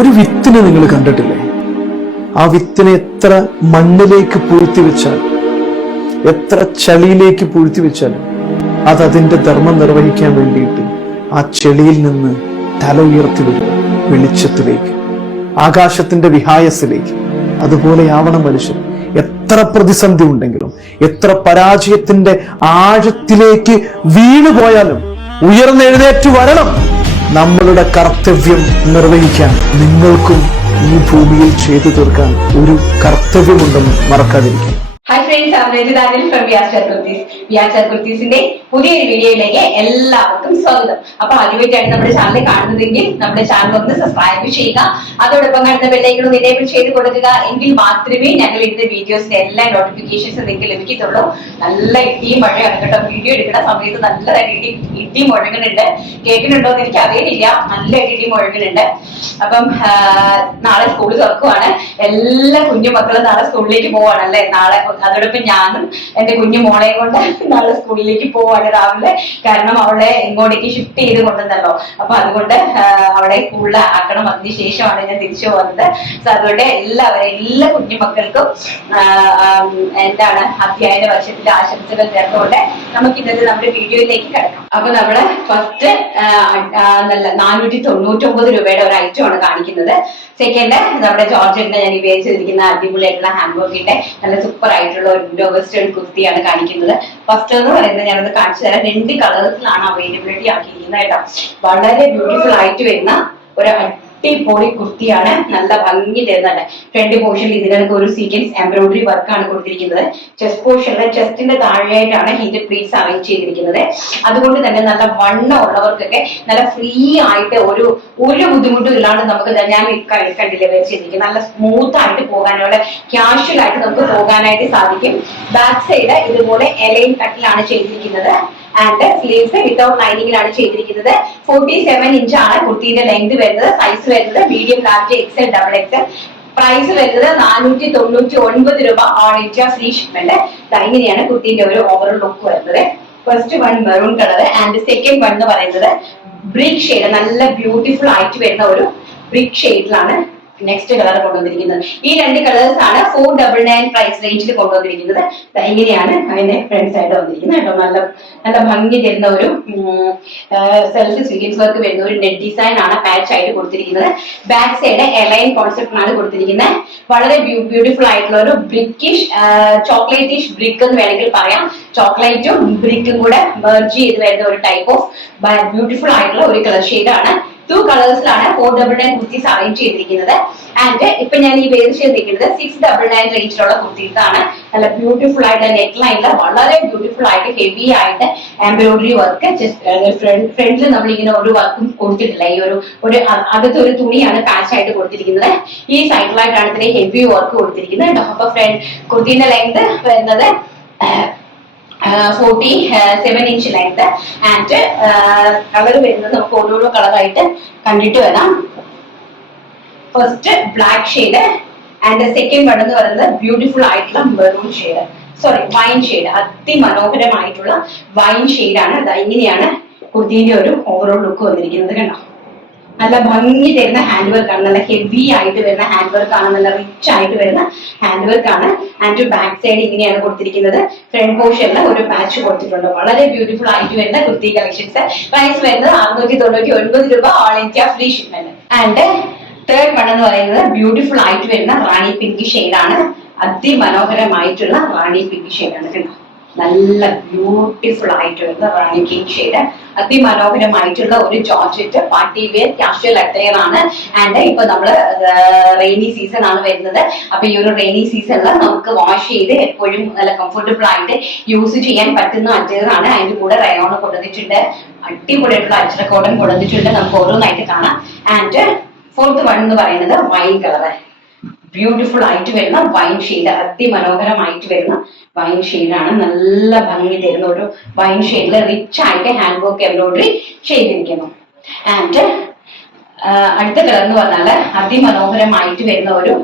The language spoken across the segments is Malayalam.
ഒരു വിത്തിനെ നിങ്ങൾ കണ്ടിട്ടില്ലേ? ആ വിത്തിനെ എത്ര മണ്ണിലേക്ക് പൂഴ്ത്തി വെച്ചാൽ, എത്ര ചളിയിലേക്ക് പൂഴ്ത്തി വെച്ചാലും അത് അതിന്റെ ധർമ്മം നിർവഹിക്കാൻ വേണ്ടിയിട്ട് ആ ചെളിയിൽ നിന്ന് തല ഉയർത്തി വരും വെളിച്ചത്തിലേക്ക്, ആകാശത്തിന്റെ വിഹായസിലേക്ക്. അതുപോലെയാവണം മനുഷ്യൻ. എത്ര പ്രതിസന്ധി ഉണ്ടെങ്കിലും, എത്ര പരാജയത്തിന്റെ ആഴത്തിലേക്ക് വീണുപോയാലും ഉയർന്നെഴുന്നേറ്റ് വരണം. നമ്മളുടെ കർത്തവ്യം നിർവഹിക്കാൻ നിങ്ങൾക്കും ഈ ഭൂമിയിൽ ചെയ്തു തീർക്കാൻ ഒരു കർത്തവ്യമുണ്ടെന്ന് മറക്കാതിരിക്കും. ഹായ് ഫ്രണ്ട്സ്, കുർത്തീസിന്റെ പുതിയൊരു വീഡിയോയിലേക്ക് എല്ലാവർക്കും സ്വാഗതം. അപ്പൊ ആദ്യമായിട്ടാണ് നമ്മുടെ ചാനൽ കാണുന്നതെങ്കിൽ നമ്മുടെ ചാനൽ ഒന്ന് സബ്സ്ക്രൈബ് ചെയ്യുക. അതോടൊപ്പം കാണുന്ന ബെല്ലൈക്കൺ ഒന്ന് എനേബിൾ ചെയ്ത് കൊടുക്കുക. എങ്കിൽ മാത്രമേ ഞങ്ങൾ ഇടുന്ന വീഡിയോസിന്റെ എല്ലാ നോട്ടിഫിക്കേഷൻസും നിങ്ങൾക്ക് ലഭിക്കത്തുള്ളൂ. നല്ല ഇടിയും മഴയാണ് കേട്ടോ. വീഡിയോ എടുക്കുന്ന സമയത്ത് നല്ലതായിട്ട് ഇടി മുഴങ്ങുന്നുണ്ട്. കേൾക്കുന്നുണ്ടോ എന്ന് എനിക്ക് അറിയില്ല. നല്ല ഇടി മുഴങ്ങുന്നുണ്ട്. അപ്പം നാളെ സ്കൂൾ തുറക്കുവാണ്. എല്ലാ കുഞ്ഞു മക്കളും നാളെ സ്കൂളിലേക്ക് പോവാണല്ലേ. നാളെ അതോടൊപ്പം ഞാനും എന്റെ കുഞ്ഞു മോളെയും കൊണ്ട് നാളെ സ്കൂളിലേക്ക് പോവാണ് രാവിലെ. കാരണം അവളെ ഇങ്ങോട്ടേക്ക് ഷിഫ്റ്റ് ചെയ്ത് കൊണ്ടുവന്നല്ലോ. അപ്പൊ അതുകൊണ്ട് അവളെ സ്കൂളിൽ ആക്കണം. അതിനുശേഷമാണ് ഞാൻ തിരിച്ചു പോകുന്നത്. സോ അതുകൊണ്ട് എല്ലാ കുഞ്ഞു മക്കൾക്കും എന്താണ് അധ്യയന വർഷത്തിലെ ആശംസകൾ ചേർത്തുകൊണ്ട് നമുക്ക് ഇന്നത്തെ നമ്മുടെ വീഡിയോയിലേക്ക് കിടക്കാം. അപ്പൊ നമ്മള് ഫസ്റ്റ് നല്ല 499 രൂപയുടെ ഒരു ഐറ്റം ആണ് കാണിക്കുന്നത്. സെക്കൻഡ് നമ്മുടെ ജോർജറ്റിന്റെ ഞാൻ ഉപയോഗിച്ചിരിക്കുന്ന അടിപൊളിയായിട്ടുള്ള ഹാൻഡ് വർക്കിന്റെ നല്ല സൂപ്പർ ആയിട്ടുള്ള ഒരു വെസ്റ്റേൺ കുർത്തിയാണ് കാണിക്കുന്നത്. ഫസ്റ്റ് എന്ന് പറയുന്നത് ഞാനത് കാണിച്ചു തരാം. 2 കളേഴ്സിലാണ് അവൈലബിലിറ്റി ആക്കിയിരിക്കുന്നത് കേട്ടോ. വളരെ ബ്യൂട്ടിഫുൾ ആയിട്ട് വരുന്ന ഒരു അടിപൊളി കുർത്തിയാണ്. നല്ല ഭംഗി തരുന്നുണ്ട്. ഫ്രണ്ട് പോർഷനിൽ ഇതിനൊക്കെ ഒരു സീക്വൻസ് എംബ്രോയിഡറി വർക്കാണ് കൊടുത്തിരിക്കുന്നത്. ചെസ്റ്റ് പോർഷനിലെ ചെസ്റ്റിന്റെ താഴെയായിട്ടാണ് ഹിറ്റ് പ്ലീറ്റ്സ് അറേഞ്ച് ചെയ്തിരിക്കുന്നത്. അതുകൊണ്ട് തന്നെ നല്ല വണ്ണം ഉള്ളവർക്കൊക്കെ നല്ല ഫ്രീ ആയിട്ട് ഒരു ബുദ്ധിമുട്ടും ഇല്ലാണ്ട് നമുക്ക് ഞാൻ കണ്ടില്ലേ വെച്ചിരിക്കും. നല്ല സ്മൂത്ത് ആയിട്ട് പോകാനുള്ള ക്യാഷ്വൽ ആയിട്ട് നമുക്ക് പോകാനായിട്ട് സാധിക്കും. ബാക്ക് സൈഡ് ഇതുപോലെ എലൈൻ കട്ടിലാണ് ചെയ്തിരിക്കുന്നത്. ആൻഡ് സ്ലീവ്സ് വിത്തൗട്ട് ലൈനിങ്ങിലാണ് ചെയ്തിരിക്കുന്നത്. 47 ഇഞ്ചാണ് കുർത്തിന്റെ ലെങ്ത് വരുന്നത്. സൈസ് വരുന്നത് medium, large, XL, double XL. Price വരുന്നത് 499 രൂപ. All India free shipment. ഇങ്ങനെയാണ് കുർത്തിന്റെ ഒരു ഓവറോൾ ലുക്ക് വരുന്നത്. First one maroon colour and second one എന്ന് പറയുന്നത് ബ്രിക്ക് ഷെയ്ഡ്. നല്ല ബ്യൂട്ടിഫുൾ ആയിട്ട് വരുന്ന ഒരു ബ്രിക്ക് ഷെയ്ഡിലാണ് നെക്സ്റ്റ് കളർ കൊണ്ടുവന്നിരിക്കുന്നത്. ഈ 2 കളേഴ്സ് ആണ് 499 പ്രൈസ് റേഞ്ചിൽ കൊണ്ടുവന്നിരിക്കുന്നത്. ഇങ്ങനെയാണ് അതിന്റെ ഫ്രണ്ട് സൈഡ് വന്നിരിക്കുന്നത് കേട്ടോ. നല്ല ഭംഗി തരുന്ന ഒരു സെൽഫ് സീക്വൻസ് വർക്ക് വരുന്ന ഒരു നെറ്റ് ഡിസൈൻ ആണ് പാച്ച് ആയിട്ട് കൊടുത്തിരിക്കുന്നത്. ബാക്ക് സൈഡ് എലൈൻ കോൺസെപ്റ്റിനാണ് കൊടുത്തിരിക്കുന്നത്. വളരെ ബ്യൂട്ടിഫുൾ ആയിട്ടുള്ള ഒരു ബ്രിക്കിഷ് ചോക്ലേറ്റിഷ് ബ്രിക്ക് എന്ന് വേണമെങ്കിൽ പറയാം. ചോക്ലേറ്റും ബ്രിക്കും കൂടെ മെർജ് ചെയ്ത് വരുന്ന ഒരു ടൈപ്പ് ഓഫ് ബ്യൂട്ടിഫുൾ ആയിട്ടുള്ള ഒരു കളർ ഷെയ്ഡാണ്. 2 കളേഴ്സിലാണ് 499 കുർത്തീസ് അറേഞ്ച് ചെയ്തിരിക്കുന്നത്. ആൻഡ് ഇപ്പൊ ഞാൻ ഈ വേർ ചെയ്തിരിക്കുന്നത് 699 റേഞ്ചിലുള്ള കുർത്തീസ് ആണ്. നല്ല ബ്യൂട്ടിഫുൾ ആയിട്ട് നെക്ക് ലൈനിൽ വളരെ ബ്യൂട്ടിഫുൾ ആയിട്ട് ഹെവി ആയിട്ട് എംബ്രോയിഡറി വർക്ക്. ഫ്രണ്ടിൽ നമ്മൾ ഇങ്ങനെ ഒരു വർക്കും കൊടുത്തിട്ടില്ല. ഈ ഒരു അകത്ത് ഒരു തുണിയാണ് പാച്ച് ആയിട്ട് കൊടുത്തിരിക്കുന്നത്. ഈ സൈഡിലായിട്ടാണ് ഇതിന്റെ ഹെവി വർക്ക് കൊടുത്തിരിക്കുന്നത് കേട്ടോ. അപ്പൊ കുർത്തിന്റെ ലെങ്ത് വരുന്നത് 47 ഇഞ്ച് ലെങ്ത്. ആൻഡ് കളർ വരുന്നത് നമുക്ക് ഓരോരോ കളറായിട്ട് കണ്ടിട്ട് വരാം. First black shade and second one എന്ന് പറയുന്നത് ബ്യൂട്ടിഫുൾ ആയിട്ടുള്ള മെറൂൺ ഷെയ്ഡ്, വൈൻ ഷെയ്ഡ്. അതിമനോഹരമായിട്ടുള്ള വൈൻ ഷെയ്ഡാണ്. ഇങ്ങനെയാണ് കുർത്തിന്റെ ഒരു ഓവറോൾ ലുക്ക് വന്നിരിക്കുന്നത് കേട്ടോ. നല്ല ഭംഗി തരുന്ന ഹാൻഡ് വർക്ക് ആണ്. നല്ല ഹെവി ആയിട്ട് വരുന്ന ഹാൻഡ് വർക്ക് ആണ്. നല്ല റിച്ച് ആയിട്ട് വരുന്ന ഹാൻഡ് വർക്ക് ആണ്. ആൻഡ് ബാക്ക് സൈഡ് ഇങ്ങനെയാണ് കൊടുത്തിരിക്കുന്നത്. ഫ്രണ്ട് പോർഷനിൽ ഒരു പാച്ച് കൊടുത്തിട്ടുണ്ട്. വളരെ ബ്യൂട്ടിഫുൾ ആയിട്ട് വരുന്ന കുർത്തി കളക്ഷൻസ്. പ്രൈസ് വരുന്നത് 699 രൂപ. All India free shipment. And third one എന്ന് പറയുന്നത് ബ്യൂട്ടിഫുൾ ആയിട്ട് വരുന്ന റാണി പിങ്ക് ഷെയ്ഡാണ്. അതിമനോഹരമായിട്ടുള്ള റാണി പിങ്ക് ഷെയ്ഡാണ് കേട്ടോ. നല്ല ബ്യൂട്ടിഫുൾ ആയിട്ട് വരുന്ന റാണി പിങ്ക് ഷെയ്ഡ്. അതിമനോഹരമായിട്ടുള്ള ഒരു georgette party wear casual attire ആണ്. ആൻഡ് ഇപ്പൊ നമ്മള് റെയിനി സീസൺ ആണ് വരുന്നത്. അപ്പൊ ഈ ഒരു റെയിനി സീസണിൽ നമുക്ക് വാഷ് ചെയ്ത് എപ്പോഴും നല്ല കംഫർട്ടബിൾ ആയിട്ട് യൂസ് ചെയ്യാൻ പറ്റുന്ന അറ്റയർ ആണ്. അതിന്റെ കൂടെ റയോൺ കൊണ്ടുവന്നിട്ടുണ്ട്. അടിപൊളിയായിട്ടുള്ള അച്ചട കോട്ടൺ കൊണ്ടുവന്നിട്ടുണ്ട്. നമുക്ക് ഓരോന്നായിട്ട് കാണാം. ആൻഡ് ഫോർത്ത് വൺ എന്ന് പറയുന്നത് വൈൻ കളർ. ബ്യൂട്ടിഫുൾ ആയിട്ട് വരുന്ന വൈൻ ഷെയ്ഡ്. അതിമനോഹരമായിട്ട് വരുന്ന വൈൻ ഷെയ്ഡാണ്. നല്ല ഭംഗി തരുന്ന ഒരു വൈൻ ഷെയ്ഡിൽ റിച്ച് ആയിട്ട് ഹാൻഡ് വർക്ക് എംബ്രോയിഡറി ചെയ്തിരിക്കുന്നു. ആൻഡ് അടുത്ത കളർ എന്ന് പറഞ്ഞാൽ അതിമനോഹരമായിട്ട് വരുന്ന ഒരു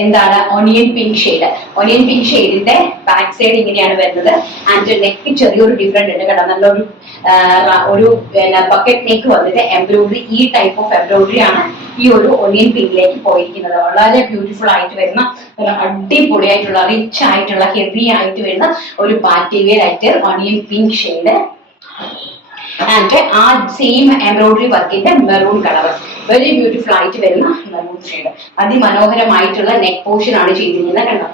എന്താണ് onion pink shade. Onion pink ഷെയ്ഡിന്റെ ബാക്ക് സൈഡ് ഇങ്ങനെയാണ് വരുന്നത്. ആൻഡ് നെക്ക് ചെറിയൊരു ഡിഫറെന്റ് ഉണ്ട് കേട്ടോ. നല്ലൊരു ഒരു ബക്കറ്റ് നെക്ക് വന്നിട്ട് എംബ്രോയിഡറി, ഈ ടൈപ്പ് ഓഫ് എംബ്രോയിഡറി ആണ് ഈ ഒരു ഒണിയൻ പിങ്കിലേക്ക് പോയിരിക്കുന്നത്. വളരെ ബ്യൂട്ടിഫുൾ ആയിട്ട് വരുന്ന ഒരു അടിപൊളിയായിട്ടുള്ള റിച്ച് ആയിട്ടുള്ള ഹെവി ആയിട്ട് വരുന്ന ഒരു പാർട്ടി വെയർ ആയിട്ട് ഒണിയൻ പിങ്ക് ഷെയ്ഡ്. ആൻഡ് ആ സെയിം എംബ്രോയിഡറി വർക്കിന്റെ മെറൂൺ കളർ, വെരി ബ്യൂട്ടിഫുൾ ആയിട്ട് വരുന്ന മെറൂൺ ഷെയ്ഡ്. അതിമനോഹരമായിട്ടുള്ള നെക്ക് പോർഷൻ ആണ് ചെയ്തിരിക്കുന്നത് കണ്ടോ.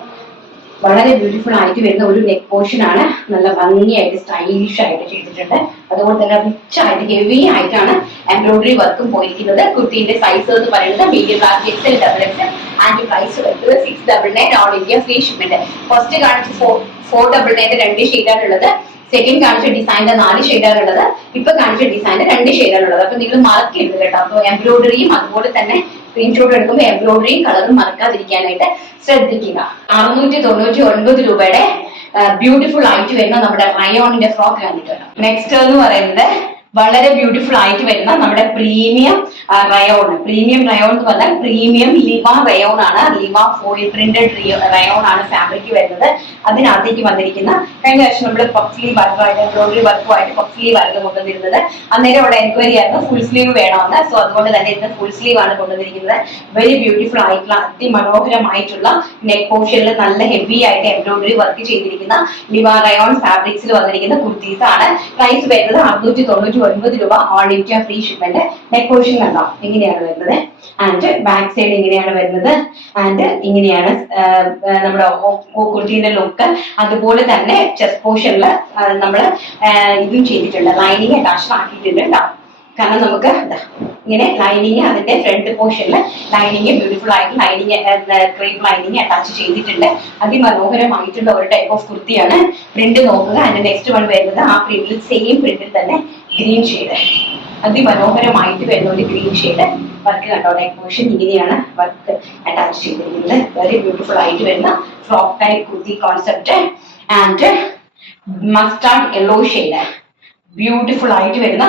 വളരെ ബ്യൂട്ടിഫുൾ ആയിട്ട് വരുന്ന ഒരു നെക്ക് പോർഷൻ ആണ്. നല്ല ഭംഗിയായിട്ട് സ്റ്റൈലിഷ് ആയിട്ട് ചെയ്തിട്ടുണ്ട്. അതുപോലെ തന്നെ റിച്ച് ആയിട്ട് ഹെവി ആയിട്ടാണ് എംബ്രോയിഡറി വർക്കും പോയിരിക്കുന്നത്. കുർത്തിന്റെ സൈസ് എന്ന് പറയുന്നത് medium large XL XXL and price വരുന്നത് 699 all India free shipment. First കാണിച്ച് 499 2 ഷെയ്ഡാണ് ഉള്ളത്. സെക്കൻഡ് കാണിച്ച ഡിസൈനിന്റെ 4 ഷെയ്ഡാണ് ഉള്ളത്. ഇപ്പൊ കാണിച്ച ഡിസൈനിന്റെ 2 ഷെയ്ഡാണ് ഉള്ളത്. അപ്പൊ നിങ്ങൾ മറക്കരുത് കേട്ടോ. അപ്പൊ എംബ്രോയിഡറിയും അതുപോലെ തന്നെ സ്ക്രീൻഷോട്ട് എടുക്കുമ്പോൾ എംബ്രോയിഡറിയും കളറും മറക്കാതിരിക്കാനായിട്ട് ശ്രദ്ധിക്കുക. 699 രൂപയുടെ ബ്യൂട്ടിഫുൾ ആയിട്ട് വരുന്ന നമ്മുടെ റയോണിന്റെ ഫ്രോക്ക് കണ്ടിട്ട് വരാം. നെക്സ്റ്റ് എന്ന് പറയുന്നത് വളരെ ബ്യൂട്ടിഫുൾ ആയിട്ട് വരുന്ന നമ്മുടെ പ്രീമിയം റയോൺ. പ്രീമിയം റയോൺ എന്ന് പറഞ്ഞാൽ പ്രീമിയം ലിവ റയോൺ ആണ്. ലിവ ഫോയിൽ പ്രിന്റഡ് റയോൺ ആണ് ഫാബ്രിക് വരുന്നത്. അതിനകത്തേക്ക് വന്നിരിക്കുന്ന കഴിഞ്ഞ വർഷം നമ്മൾ പഫ് സ്ലീവ് വർക്കുമായിട്ട് എംബ്രോയിഡറി വർക്കുമായിട്ട് പഫ് സ്ലീവ് ആയിരുന്നു കൊണ്ടുവന്നിരുന്നത്. അന്നേരം അവിടെ എൻക്വയറി ആയിരുന്നു ഫുൾ സ്ലീവ് വേണമെന്ന്. സോ അതുകൊണ്ട് തന്നെ ഇന്ന് ഫുൾ സ്ലീവ് ആണ് കൊണ്ടുവന്നിരിക്കുന്നത്. വെരി ബ്യൂട്ടിഫുൾ ആയിട്ടുള്ള അതിമനോഹരമായിട്ടുള്ള നെക്ക് പോർഷനിൽ നല്ല ഹെവി ആയിട്ട് എംബ്രോയിഡറി വർക്ക് ചെയ്തിരിക്കുന്ന ലിവ റയോൺ ഫാബ്രിക്സിൽ വന്നിരിക്കുന്ന കുർത്തീസ് ആണ്. പ്രൈസ് വരുന്നത് 699 രൂപ all India free shipment. Neck portion കണ്ടോ ഇങ്ങനെയാണ് വരുന്നത്. ആൻഡ് ബാക്ക് സൈഡ് ഇങ്ങനെയാണ് വരുന്നത്. ആൻഡ് ഇങ്ങനെയാണ് നമ്മുടെ കുർത്തിന്റെ ലുക്ക്. അതുപോലെ തന്നെ ചെസ്റ്റ് പോർഷനിൽ നമ്മൾ ഇതും ചെയ്തിട്ടുണ്ട്, ലൈനിങ് അറ്റാച്ച്ഡ് ആക്കിയിട്ടുണ്ട് കേട്ടോ. കാരണം നമുക്ക് ഇങ്ങനെ ലൈനിങ് അതിന്റെ ഫ്രണ്ട് പോർഷനിൽ ലൈനിങ് ബ്യൂട്ടിഫുൾ ആയിട്ട് ലൈനിങ് ക്രീം ലൈനിങ് അറ്റാച്ച് ചെയ്തിട്ടുണ്ട്. അതിമനോഹരമായിട്ടുള്ള ഒരു ടൈപ്പ് ഓഫ് കുർത്തിയാണ്. പ്രിന്റ് നോക്കുക. അതിന്റെ നെക്സ്റ്റ് വൺ വരുന്നത് ആ പ്രിന്റിൽ സെയിം പ്രിന്റിൽ തന്നെ ഗ്രീൻ ഷെയ്ഡ്, അതിമനോഹരമായിട്ട് വരുന്ന ഒരു ഗ്രീൻ ഷെയ്ഡ് വർക്ക് കണ്ടോ. നെക്ക് പോർഷൻ ഇങ്ങനെയാണ് വർക്ക് അറ്റാച്ച് ചെയ്തിരിക്കുന്നത്. വെരി ബ്യൂട്ടിഫുൾ ആയിട്ട് വരുന്ന frock type kurti concept. And mustard yellow shade, beautiful ആയിട്ട് വരുന്ന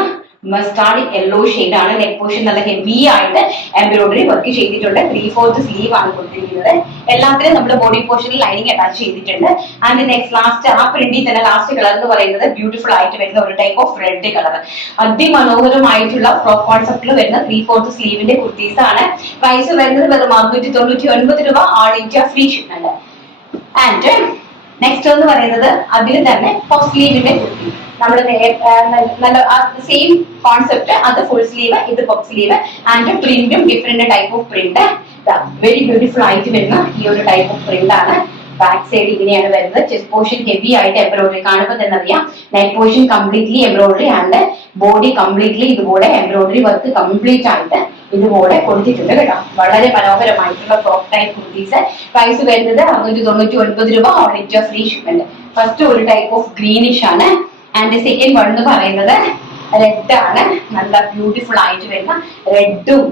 മസ്റ്റാർഡ് യെല്ലോ ഷെയ്ഡ് ആണ്. നെക്ക് പോർഷൻ നല്ല ഹെവി ആയിട്ട് എംബ്രോയിഡറി വർക്ക് ചെയ്തിട്ടുണ്ട്. 3/4 സ്ലീവ് ആണ് കൊടുത്തിരിക്കുന്നത്. എല്ലാത്തിനും നമ്മുടെ ബോഡി പോർഷനിൽ ലൈനിങ് അറ്റാച്ച് ചെയ്തിട്ടുണ്ട്. ആൻഡ് നെക്സ്റ്റ് ലാസ്റ്റ് ആ പ്രിന്റിൽ തന്നെ ലാസ്റ്റ് കളർ എന്ന് പറയുന്നത് ബ്യൂട്ടിഫുൾ ആയിട്ട് വരുന്ന ഒരു ടൈപ്പ് ഓഫ് റെഡ് കളർ. അതിമനോഹരമായിട്ടുള്ള ഫ്രോക്ക് കോൺസെപ്റ്റിൽ വരുന്ന 3/4 സ്ലീവിന്റെ കുർത്തീസ് ആണ്. പ്രൈസ് വരുന്നത് വെറും 699 രൂപ all India free shipment. And next എന്ന് പറയുന്നത് അതിൽ തന്നെ പഫ് സ്ലീവിന്റെ കുർത്തി. നമ്മുടെ നല്ല സെയിം കോൺസെപ്റ്റ്, അത് ഫുൾ സ്ലീവ്, ഇത് പഫ് സ്ലീവ്. ആൻഡ് പ്രിന്റും different type of print. Very beautiful ആയിട്ട് വരുന്ന ഈ ഒരു ടൈപ്പ് ഓഫ് പ്രിന്റ് ആണ്. ബാക്ക് സൈഡ് ഇങ്ങനെയാണ് വരുന്നത്. ചെസ്റ്റ് പോർഷൻ ഹെവി ആയിട്ട് എംബ്രോയിഡറി കാണുമ്പോൾ തന്നെ അറിയാം. Neck portion completely embroidery and body completely ഇതുപോലെ എംബ്രോയിഡറി വർക്ക് കംപ്ലീറ്റ് ആയിട്ട് ഇതുപോലെ കൊടുത്തിട്ടുണ്ട് കേട്ടോ. വളരെ മനോഹരമായിട്ടുള്ള ഫ്രോക്ക് ടൈപ്പ് കുർത്തീസ്. പ്രൈസ് വരുന്നത് 699 രൂപ all India free shipment. First ഒരു ടൈപ്പ് ഓഫ് ഗ്രീനിഷ് ആണ്. ആൻഡ് സെക്കൻഡ് വൺ എന്ന് പറയുന്നത് റെഡ് ആണ്. നല്ല ബ്യൂട്ടിഫുൾ ആയിട്ട് വരുന്ന റെഡും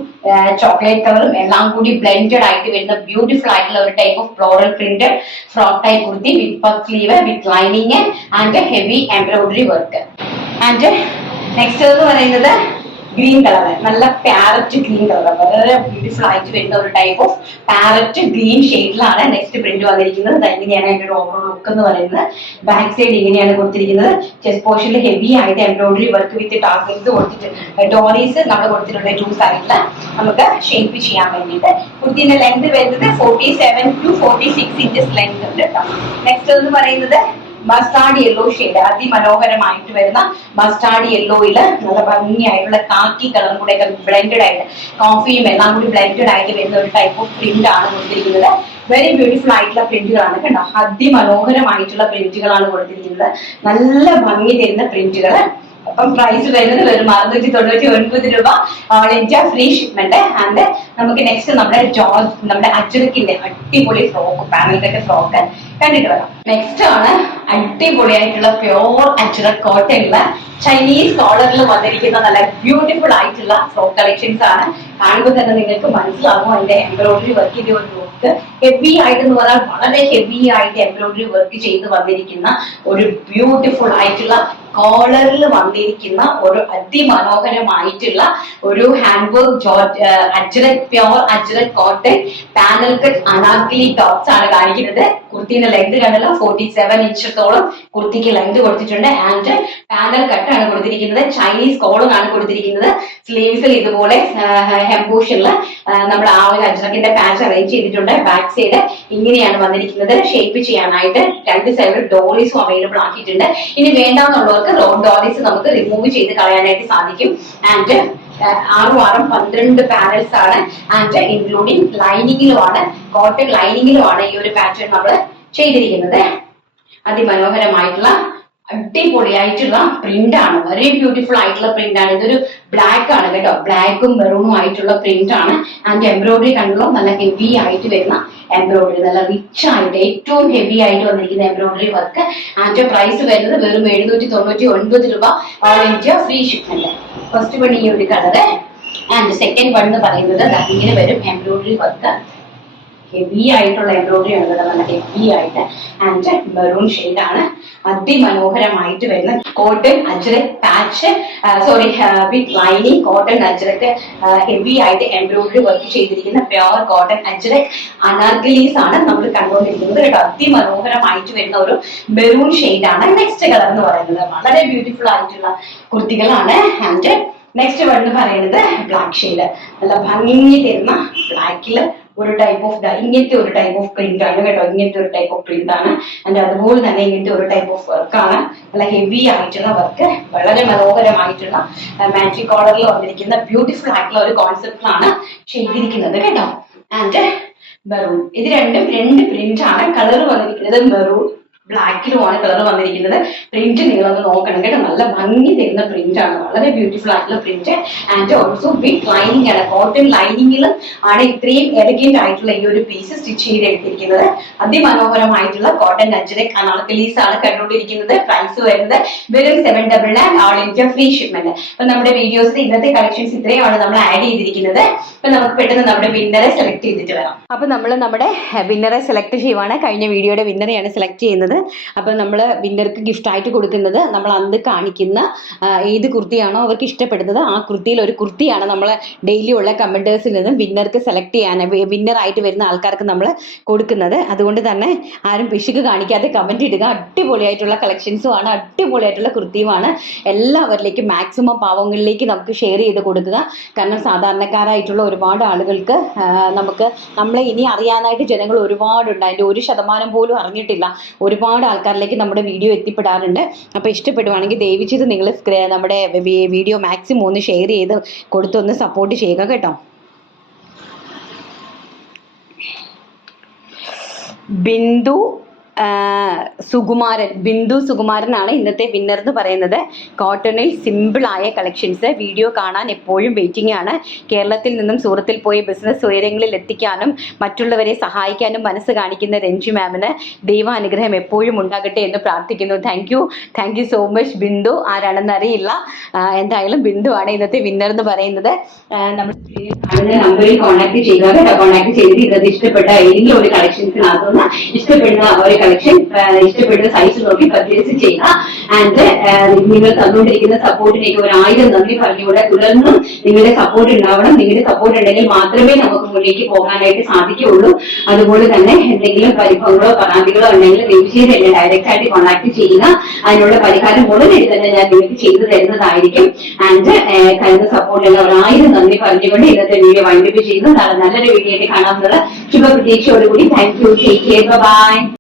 ചോക്ലേറ്റ് കളറും എല്ലാം കൂടി ബ്ലെൻഡഡ് ആയിട്ട് വരുന്ന ബ്യൂട്ടിഫുൾ ആയിട്ടുള്ള ഒരു type of floral print frock type kurti with puff sleeve with lining and heavy embroidery work. And next എന്ന് പറയുന്നത് ഗ്രീൻ കളർ, നല്ല പാരറ്റ് ഗ്രീൻ കളർ, വളരെ ബ്യൂട്ടിഫുൾ ആയിട്ട് വരുന്ന ഒരു ടൈപ്പ് ഓഫ് പാരറ്റ് ഗ്രീൻ ഷെയ്ഡിലാണ് നെക്സ്റ്റ് പ്രിന്റ് വന്നിരിക്കുന്നത്. ഇങ്ങനെയാണ് അതിന്റെ ഒരു ഓവറോൾ ലുക്ക് എന്ന് പറയുന്നത്. ബാക്ക് സൈഡ് ഇങ്ങനെയാണ് കൊടുത്തിരിക്കുന്നത്. ചെസ്റ്റ് പോർഷനിൽ ഹെവി ആയിട്ട് എംബ്രോയിഡറി വർക്ക് വിത്ത് ടാസൽസ് കൊടുത്തിട്ട് ഡോറീസ് നമ്മൾ കൊടുത്തിട്ടുണ്ട് 2 സൈഡില് നമുക്ക് ഷേപ്പ് ചെയ്യാൻ വേണ്ടിയിട്ട്. കുർത്തിന്റെ ലെങ്ത് വരുന്നത് 47 to 46 ഇഞ്ചസ് ലെങ്ത് ഉണ്ട് കേട്ടോ. നെക്സ്റ്റ് എന്ന് പറയുന്നത് മസ്റ്റാർഡ് യെല്ലോ ഷെയ്ഡ്, അതിമനോഹരമായിട്ട് വരുന്ന മസ്റ്റാർഡ് യെല്ലോയില് നല്ല ഭംഗിയായിട്ടുള്ള കാക്കി കളറും കൂടെ ഒക്കെ ബ്ലെൻഡഡ് ആയിട്ട് കോഫിയും എല്ലാം കൂടി ബ്ലെൻഡഡ് ആയിട്ട് വരുന്ന ഒരു ടൈപ്പ് ഓഫ് പ്രിന്റ് ആണ് കൊടുത്തിരിക്കുന്നത്. വെരി ബ്യൂട്ടിഫുൾ ആയിട്ടുള്ള പ്രിന്റുകളാണ് കേട്ടോ. അതിമനോഹരമായിട്ടുള്ള പ്രിന്റുകളാണ് കൊടുത്തിരിക്കുന്നത്. നല്ല ഭംഗി തരുന്ന പ്രിന്റുകൾ. അപ്പം പ്രൈസ് വരുന്നത് വെറും 699 രൂപ all India free shipment. And നമുക്ക് നെക്സ്റ്റ് നമ്മുടെ അജ്രക്കിന്റെ അടിപൊളി ഫ്രോക്ക്, പാനൽക്കട്ട് ഫ്രോക്ക് കണ്ടിട്ട് വരാം. നെക്സ്റ്റ് ആണ് അടിപൊളിയായിട്ടുള്ള പ്യോർ അജ്രക് കോട്ടണില് ചൈനീസ് കോളറിൽ വന്നിരിക്കുന്ന നല്ല ബ്യൂട്ടിഫുൾ ആയിട്ടുള്ള ഫ്രോക്ക് കളക്ഷൻസ് ആണ്. കാണുമ്പോൾ തന്നെ നിങ്ങൾക്ക് മനസ്സിലാവും അതിന്റെ എംബ്രോയിഡറി വർക്കിന്റെ ഒരു ലുക്ക്. ഹെവി ആയിട്ട് എന്ന് പറഞ്ഞാൽ വളരെ ഹെവി ആയിട്ട് എംബ്രോയിഡറി വർക്ക് ചെയ്ത് വന്നിരിക്കുന്ന ഒരു ബ്യൂട്ടിഫുൾ ആയിട്ടുള്ള കോളറിൽ വന്നിരിക്കുന്ന ഒരു അതിമനോഹരമായിട്ടുള്ള ഒരു hand work ajrak pure ajrak cotton panel cut Anarkali tops ആണ് കാണിക്കുന്നത്. കുർത്തിന്റെ ലെങ്ത് കണ്ടല്ലോ 47 ഇഞ്ചത്തോളം കുർത്തിക്ക് ലെങ്ത് കൊടുത്തിട്ടുണ്ട്. ആൻഡ് പാനൽ കട്ട് ആണ് കൊടുത്തിരിക്കുന്നത്. ചൈനീസ് കോളും ആണ് കൊടുത്തിരിക്കുന്നത്. സ്ലീവ്സിൽ ഇതുപോലെ ഹെംബൂഷനില് നമ്മുടെ ആ ഒരു അജ്രക്കിന്റെ പാച്ച് അറേഞ്ച് ചെയ്തിട്ടുണ്ട്. ബാക്ക് സൈഡ് ഇങ്ങനെയാണ് വന്നിരിക്കുന്നത്. ഷേപ്പ് ചെയ്യാനായിട്ട് 2 സൈഡ് ഡോളീസും അവൈലബിൾ ആക്കിയിട്ടുണ്ട്. ഇനി വേണ്ടാന്നുള്ളവർക്ക് റോഡ് ഡോളീസ് നമുക്ക് റിമൂവ് ചെയ്ത് കളയാനായിട്ട് സാധിക്കും. ആൻഡ് 12 പാനൽസ് ആണ്. ആൻഡ് ഇൻക്ലൂഡിങ് ലൈനിങ്ങിലുമാണ്, കോട്ടൺ ലൈനിങ്ങിലുമാണ് ഈ ഒരു പാറ്റേൺ നമ്മൾ ചെയ്തിരിക്കുന്നത്. അതിമനോഹരമായിട്ടുള്ള അടിപൊളിയായിട്ടുള്ള പ്രിന്റ് ആണ്. വെരി ബ്യൂട്ടിഫുൾ ആയിട്ടുള്ള പ്രിന്റ് ആണ്. ഇതൊരു ബ്ലാക്ക് ആണ് കേട്ടോ, ബ്ലാക്കും മെറൂണും ആയിട്ടുള്ള പ്രിന്റ് ആണ്. ആൻഡ് എംബ്രോയിഡറി കണ്ടല്ലോ നല്ല ഹെവി ആയിട്ട് വരുന്ന എംബ്രോയിഡറി, നല്ല റിച്ച് ആയിട്ട് ഏറ്റവും ഹെവി ആയിട്ട് വന്നിരിക്കുന്ന എംബ്രോയിഡറി വർക്ക്. ആൻഡ് പ്രൈസ് വരുന്നത് വെറും 799 രൂപ. All India free shipment. First one ഈ ഒരു കളറ്. ആൻഡ് സെക്കൻഡ് വൺ എന്ന് പറയുന്നത് ഇങ്ങനെ വരും എംബ്രോയിഡറി വർക്ക്. ഹെവി ആയിട്ടുള്ള എംബ്രോയിഡറി ആണ് ഇവിടെ, നല്ല ഹെവി ആയിട്ട്. ആൻഡ് മെറൂൺ ഷെയ്ഡ് ആണ്. അതിമനോഹരമായിട്ട് വരുന്ന cotton ajrak patch, with lining cotton ajrak heavy ആയിട്ട് എംബ്രോയിഡറി വർക്ക് ചെയ്തിരിക്കുന്ന പ്യോർ കോട്ടൺ അജ്രക് അനാർക്കലീസ് ആണ് നമ്മൾ കണ്ടുകൊണ്ടിരിക്കുന്നത് കേട്ടോ. അതിമനോഹരമായിട്ട് വരുന്ന ഒരു മെറൂൺ ഷെയ്ഡ് ആണ്. നെക്സ്റ്റ് കളർ എന്ന് പറയുന്നത് വളരെ ബ്യൂട്ടിഫുൾ ആയിട്ടുള്ള കുർത്തികളാണ്. ആൻഡ് നെക്സ്റ്റ് വൺ എന്ന് പറയുന്നത് ബ്ലാക്ക് ഷെയ്ഡ്, നല്ല ഭംഗി തരുന്ന ബ്ലാക്കില് ഒരു ടൈപ്പ് ഓഫ് ഇങ്ങനത്തെ ഒരു ടൈപ്പ് ഓഫ് പ്രിന്റ് ആണ് കേട്ടോ. ഇങ്ങനത്തെ ഒരു ടൈപ്പ് ഓഫ് പ്രിന്റ് ആണ്. ആൻഡ് അതുപോലെ തന്നെ ഇങ്ങനത്തെ ഒരു ടൈപ്പ് ഓഫ് വർക്കാണ്. നല്ല ഹെവി ആയിട്ടുള്ള വർക്ക്, വളരെ മനോഹരമായിട്ടുള്ള മാജിക് കോളറിൽ വന്നിരിക്കുന്ന ബ്യൂട്ടിഫുൾ ആയിട്ടുള്ള ഒരു കോൺസെപ്റ്റിലാണ് ചെയ്തിരിക്കുന്നത് കേട്ടോ. ആൻഡ് മെറൂൺ, ഇത് രണ്ട് പ്രിന്റ് ആണ്. കളർ വന്നിരിക്കുന്നത് മെറൂൺ ബ്ലാക്കിലുമാണ് കളർ വന്നിരിക്കുന്നത്. പ്രിന്റ് നിങ്ങളൊന്ന് നോക്കണം കേട്ടോ, നല്ല ഭംഗി തരുന്ന പ്രിന്റ് ആണ്, വളരെ ബ്യൂട്ടിഫുൾ ആയിട്ടുള്ള print. And also with lining ആണ്, കോട്ടൺ ലൈനിങ്ങിലും ആണ് ഇത്രയും എലഗന്റ് ആയിട്ടുള്ള ഈ ഒരു പീസ് സ്റ്റിച്ച് ചെയ്തെടുത്തിരിക്കുന്നത്. അതിമനോഹരമായിട്ടുള്ള കോട്ടൺ അജ്രക് അനാർക്കലീസ് ആണ് കണ്ടുകൊണ്ടിരിക്കുന്നത്. പ്രൈസ് വരുന്നത് വെറും 799, ഓൾ ഇന്ത്യ ഫ്രീ ഷിപ്മെന്റ്. അപ്പൊ നമ്മുടെ വീഡിയോസിൽ ഇന്നത്തെ കളക്ഷൻസ് ഇത്രയുമാണ് നമ്മൾ ആഡ് ചെയ്തിരിക്കുന്നത്. അപ്പൊ നമുക്ക് പെട്ടെന്ന് നമ്മുടെ വിന്നറെ സെലക്ട് ചെയ്തിട്ട് വരാം. അപ്പൊ നമ്മൾ നമ്മുടെ വിന്നറെ സെലക്ട് ചെയ്യുവാണ്. കഴിഞ്ഞ വീഡിയോയുടെ വിന്നറെയാണ് സെലക്ട് ചെയ്യുന്നത്. അപ്പൊ നമ്മൾ വിന്നർക്ക് ഗിഫ്റ്റ് ആയിട്ട് കൊടുക്കുന്നത് നമ്മൾ അന്ന് കാണിക്കുന്ന ഏത് കുർത്തിയാണോ അവർക്ക് ഇഷ്ടപ്പെടുന്നത് ആ കുർത്തിയിൽ ഒരു കുർത്തിയാണ് നമ്മൾ ഡെയിലി ഉള്ള കമന്റേഴ്സിൽ നിന്നും വിന്നർക്ക് സെലക്ട് ചെയ്യാൻ, വിന്നർ ആയിട്ട് വരുന്ന ആൾക്കാർക്ക് നമ്മൾ കൊടുക്കുന്നത്. അതുകൊണ്ട് തന്നെ ആരും പിശുക്ക് കാണിക്കാതെ കമന്റ് ഇടുക. അടിപൊളിയായിട്ടുള്ള കളക്ഷൻസും ആണ്, അടിപൊളിയായിട്ടുള്ള കുർത്തിയുമാണ്. എല്ലാവരിലേക്കും മാക്സിമം പാവങ്ങളിലേക്ക് നമുക്ക് ഷെയർ ചെയ്ത് കൊടുക്കുക. കാരണം സാധാരണക്കാരായിട്ടുള്ള ഒരുപാട് ആളുകൾക്ക് നമ്മളെ ഇനി അറിയാനായിട്ട് ജനങ്ങൾ ഒരുപാടുണ്ട്. അതിന്റെ 1% പോലും അറിഞ്ഞിട്ടില്ല. ഒരുപാട് ആൾക്കാരിലേക്ക് നമ്മുടെ വീഡിയോ എത്തിപ്പെടാറുണ്ട്. അപ്പോൾ ഇഷ്ടപ്പെടുവാണെങ്കിൽ ദയവ് ചെയ്ത് നിങ്ങൾ നമ്മുടെ വീഡിയോ മാക്സിമം ഒന്ന് ഷെയർ ചെയ്ത് കൊടുത്തൊന്ന് സപ്പോർട്ട് ചെയ്യുക കേട്ടോ. ബിന്ദു സുകുമാരനാണ് ഇന്നത്തെ വിന്നർ എന്ന് പറയുന്നത്. കോട്ടണിൽ സിമ്പിൾ ആയ കളക്ഷൻസ് വീഡിയോ കാണാൻ എപ്പോഴും വെയിറ്റിംഗ് ആണ്. കേരളത്തിൽ നിന്നും സൂറത്തിൽ പോയി ബിസിനസ് ഉയരങ്ങളിൽ എത്തിക്കാനും മറ്റുള്ളവരെ സഹായിക്കാനും മനസ്സ് കാണിക്കുന്ന രഞ്ജി മാമിന് ദൈവാനുഗ്രഹം എപ്പോഴും ഉണ്ടാകട്ടെ എന്ന് പ്രാർത്ഥിക്കുന്നു. Thank you so much Bindu. ആരാണെന്ന് അറിയില്ല, എന്തായാലും ബിന്ദു ആണ് ഇന്നത്തെ വിന്നർ എന്ന് പറയുന്നത്. നമ്മൾ നമ്പറിൽ കോൺടാക്ട് ചെയ്യുക കേട്ടോ. കോൺടാക്ട് ചെയ്ത് ഇന്നത് ഇഷ്ടപ്പെട്ട ഏതെങ്കിലും ഒരു കളക്ഷൻസിനകത്തുനിന്ന് ഇഷ്ടപ്പെടുന്ന ഒരു കളക്ഷൻ ഇഷ്ടപ്പെടുന്ന സൈസ് നോക്കി പർച്ചേസ് ചെയ്യുക. ആൻഡ് നിങ്ങൾ തന്നുകൊണ്ടിരിക്കുന്ന സപ്പോർട്ടിനേക്ക് 1000 നന്ദി പറഞ്ഞുകൂടെ. തുടർന്നും നിങ്ങളുടെ സപ്പോർട്ട് ഉണ്ടാവണം. നിങ്ങളുടെ സപ്പോർട്ട് ഉണ്ടെങ്കിൽ മാത്രമേ നമുക്ക് മുന്നിലേക്ക് പോകാനായിട്ട് സാധിക്കുകയുള്ളൂ. അതുപോലെ തന്നെ എന്തെങ്കിലും പരിഭവങ്ങളോ പരാതികളോ ഉണ്ടെങ്കിൽ ദയവുചെയ്ത് എന്നെ ഡയറക്റ്റ് ആയിട്ട് കോൺടാക്ട് ചെയ്യുക. അതിനുള്ള പരിഹാരം ഉടനടി തന്നെ ഞാൻ നിങ്ങൾക്ക് ചെയ്തു തരുന്നതായിരിക്കും. ആൻഡ് തരുന്ന സപ്പോർട്ടിന് 1000 നന്ദി പറഞ്ഞുകൊണ്ട് ഇന്നത്തെ വീഡിയോ വൈൻഡപ്പ് ചെയ്യുന്നു. നല്ലൊരു വീഡിയോ ആയിട്ട് കാണാമെന്നുള്ള ശുഭപ്രതീക്ഷയോടുകൂടി thank you. Take care. By.